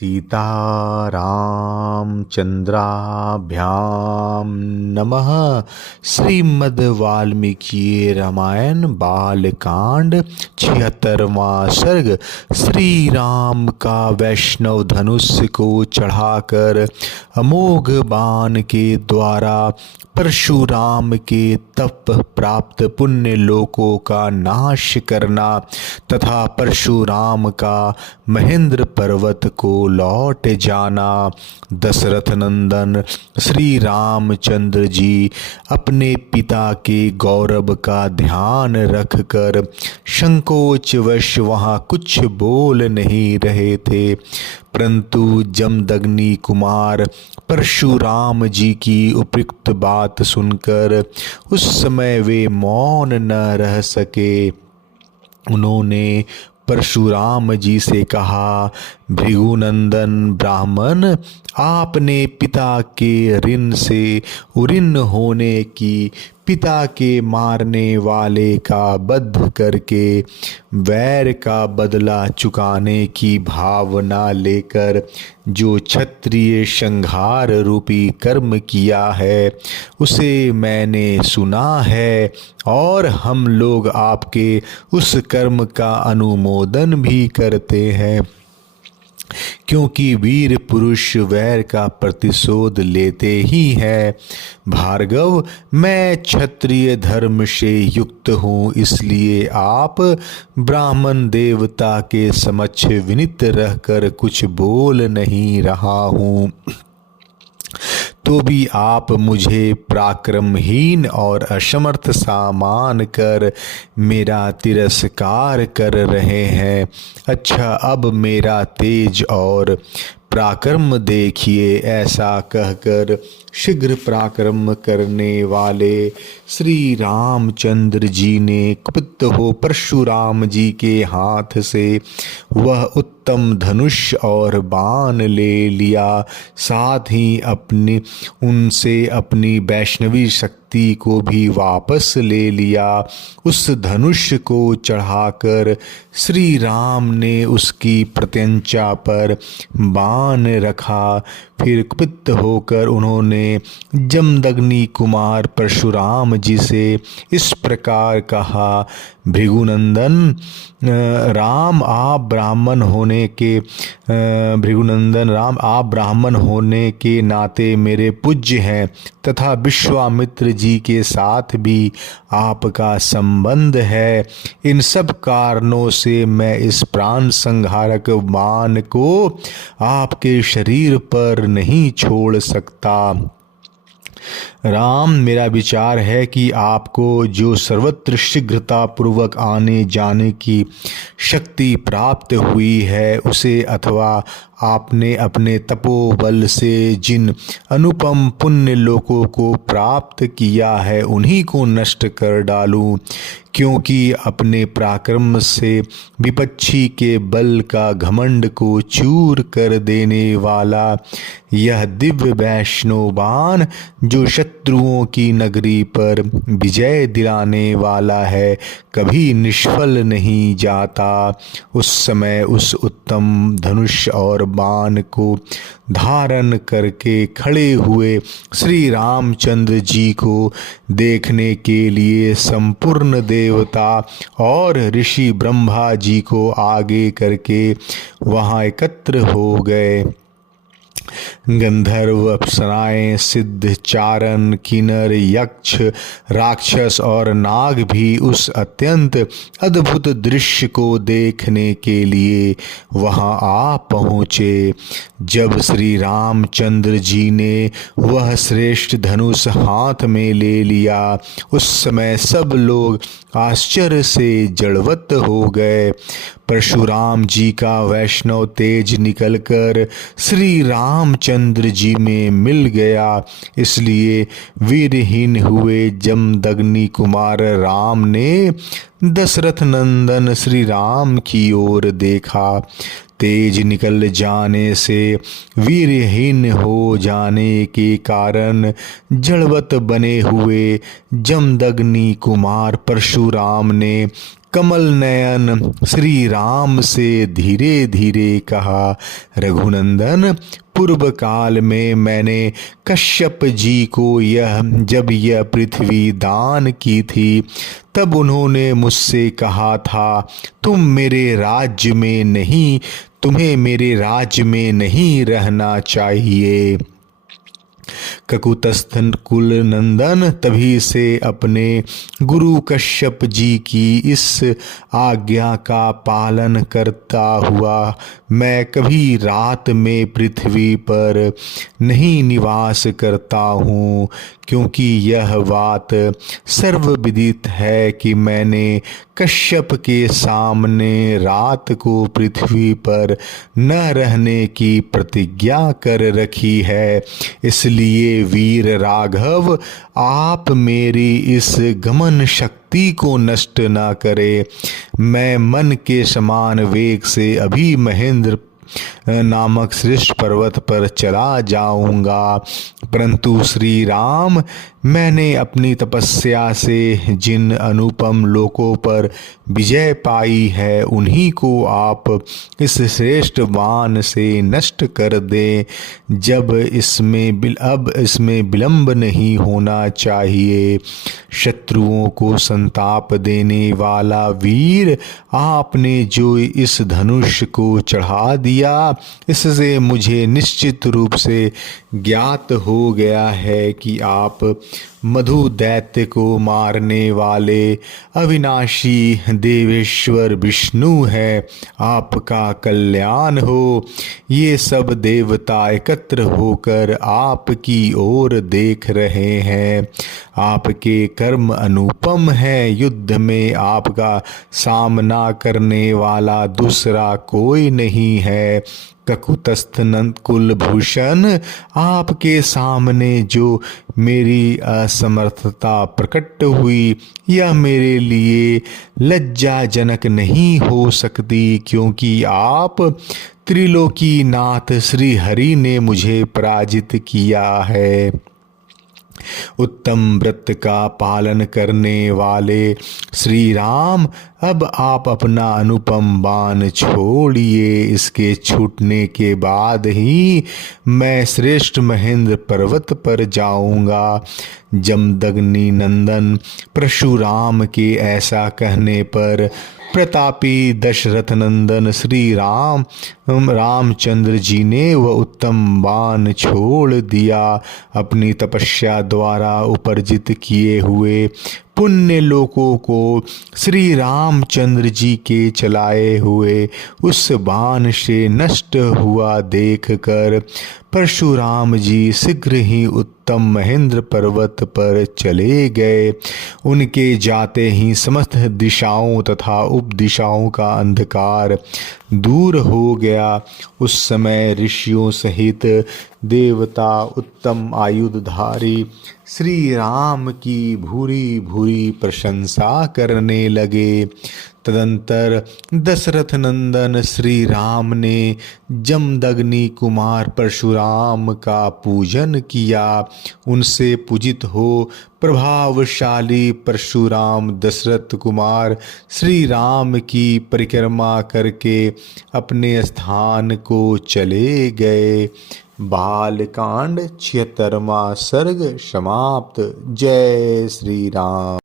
सीतारामचंद्राभ्यां नमः। श्रीमद् वाल्मीकि रामायण बालकांड 76वां सर्ग। श्री राम का वैष्णव धनुष को चढ़ाकर अमोघ बाण के द्वारा परशुराम के तप प्राप्त पुण्य लोकों का नाश करना तथा परशुराम का महेंद्र पर्वत को लौट जाना। दशरथ नंदन श्री रामचंद्र जी अपने पिता के गौरव का ध्यान रखकर संकोचवश वहाँ कुछ बोल नहीं रहे थे, परंतु जमदग्नि कुमार परशुराम जी की उपयुक्त बात सुनकर उस समय वे मौन न रह सके। उन्होंने परशुराम जी से कहा, भृगुनंदन ब्राह्मण, आपने पिता के ऋण से उऋण होने की, पिता के मारने वाले का वध करके वैर का बदला चुकाने की भावना लेकर जो क्षत्रिय संहार रूपी कर्म किया है उसे मैंने सुना है और हम लोग आपके उस कर्म का अनुमोदन भी करते हैं, क्योंकि वीर पुरुष वैर का प्रतिशोध लेते ही हैं। भार्गव, मैं क्षत्रिय धर्म से युक्त हूँ, इसलिए आप ब्राह्मण देवता के समक्ष विनीत रहकर कुछ बोल नहीं रहा हूँ, तो भी आप मुझे पराक्रमहीन और असमर्थ सा मान कर मेरा तिरस्कार कर रहे हैं। अच्छा, अब मेरा तेज और पराक्रम देखिए। ऐसा कहकर शीघ्र पराक्रम करने वाले श्री रामचंद्र जी ने कुपित हो परशुराम जी के हाथ से वह उत्तम धनुष और बाण ले लिया, साथ ही उनसे अपनी वैष्णवी शक्ति को भी वापस ले लिया। उस धनुष को चढ़ाकर श्री राम ने उसकी प्रत्यंचा पर बाण रखा। फिर कुपित होकर उन्होंने जमदग्नि कुमार परशुराम जी से इस प्रकार कहा, भृगुनंदन राम, आप ब्राह्मण होने के नाते मेरे पूज्य हैं तथा विश्वामित्र जी के साथ भी आपका संबंध है। इन सब कारणों से मैं इस प्राण संहारक बाण को आपके शरीर पर नहीं छोड़ सकता। राम, मेरा विचार है कि आपको जो सर्वत्र शीघ्रता पूर्वक आने जाने की शक्ति प्राप्त हुई है उसे, अथवा आपने अपने तपोबल से जिन अनुपम पुण्य लोकों को प्राप्त किया है उन्हीं को नष्ट कर डालूं, क्योंकि अपने पराक्रम से विपक्षी के बल का घमंड को चूर कर देने वाला यह दिव्य वैष्णव बाण जो शत्रुओं की नगरी पर विजय दिलाने वाला है कभी निष्फल नहीं जाता। उस समय उस उत्तम धनुष और बाण को धारण करके खड़े हुए श्री रामचंद्र जी को देखने के लिए संपूर्ण देवता और ऋषि ब्रह्मा जी को आगे करके वहाँ एकत्र हो गए। गंधर्व, अप्सराएं, सिद्ध, चारण, किन्नर, यक्ष, राक्षस और नाग भी उस अत्यंत अद्भुत दृश्य को देखने के लिए वहां आ पहुँचे। जब श्री रामचंद्र जी ने वह श्रेष्ठ धनुष हाथ में ले लिया उस समय सब लोग आश्चर्य से जड़वत हो गए। परशुराम जी का वैष्णव तेज निकलकर श्री रामचंद्र जी में मिल गया, इसलिए वीरहीन हुए जमदग्नि कुमार राम ने दशरथ नंदन श्री राम की ओर देखा। तेज निकल जाने से वीरहीन हो जाने के कारण जड़वत बने हुए जमदग्नि कुमार परशुराम ने कमल नयन श्री राम से धीरे धीरे कहा, रघुनंदन, पूर्व काल में मैंने कश्यप जी को जब यह पृथ्वी दान की थी, तब उन्होंने मुझसे कहा था, तुम्हें मेरे राज्य में नहीं रहना चाहिए। ककुतस्थ कुल नंदन तभी से अपने गुरु कश्यप जी की इस आज्ञा का पालन करता हुआ मैं कभी रात में पृथ्वी पर नहीं निवास करता हूँ, क्योंकि यह बात सर्वविदित है कि मैंने कश्यप के सामने रात को पृथ्वी पर न रहने की प्रतिज्ञा कर रखी है। इसलिए वीर राघव, आप मेरी इस गमन शक्ति को नष्ट न करे। मैं मन के समान वेग से अभी महेंद्र नामक श्रेष्ठ पर्वत पर चला जाऊंगा, परंतु श्री राम, मैंने अपनी तपस्या से जिन अनुपम लोकों पर विजय पाई है, उन्हीं को आप इस श्रेष्ठ बाण से नष्ट कर दें। अब इसमें विलंब नहीं होना चाहिए। शत्रुओं को संताप देने वाला वीर, आपने जो इस धनुष को चढ़ा दिया, इससे मुझे निश्चित रूप से ज्ञात हो गया है कि आप मधु दैत्य को मारने वाले अविनाशी देवेश्वर विष्णु है। आपका कल्याण हो। ये सब देवता एकत्र होकर आपकी ओर देख रहे हैं। आपके कर्म अनुपम है। युद्ध में आपका सामना करने वाला दूसरा कोई नहीं है। ककुतस्थ नंद कुलभूषण, आपके सामने जो मेरी असमर्थता प्रकट हुई, यह मेरे लिए लज्जाजनक नहीं हो सकती, क्योंकि आप त्रिलोकीनाथ श्री हरि ने मुझे पराजित किया है। उत्तम व्रत का पालन करने वाले श्री राम, अब आप अपना अनुपम बाण छोड़िए। इसके छूटने के बाद ही मैं श्रेष्ठ महेंद्र पर्वत पर जाऊंगा। जमदग्नि नंदन परशुराम के ऐसा कहने पर प्रतापी दशरथ नंदन श्री रामचंद्र जी ने वह उत्तम बाण छोड़ दिया। अपनी तपस्या द्वारा उपार्जित किए हुए पुण्य लोकों को श्री रामचंद्र जी के चलाए हुए उस बाण से नष्ट हुआ देखकर परशुराम जी शीघ्र ही उत्तम महेंद्र पर्वत पर चले गए। उनके जाते ही समस्त दिशाओं तथा उपदिशाओं का अंधकार दूर हो गया। उस समय ऋषियों सहित देवता उत्तम आयुधधारी श्री राम की भूरी भूरी प्रशंसा करने लगे। तदंतर दशरथ नंदन श्री राम ने जमदग्नि कुमार परशुराम का पूजन किया। उनसे पूजित हो प्रभावशाली परशुराम दशरथ कुमार श्री राम की परिक्रमा करके अपने स्थान को चले गए। बालकांड 76वां सर्ग समाप्त। जय श्री राम।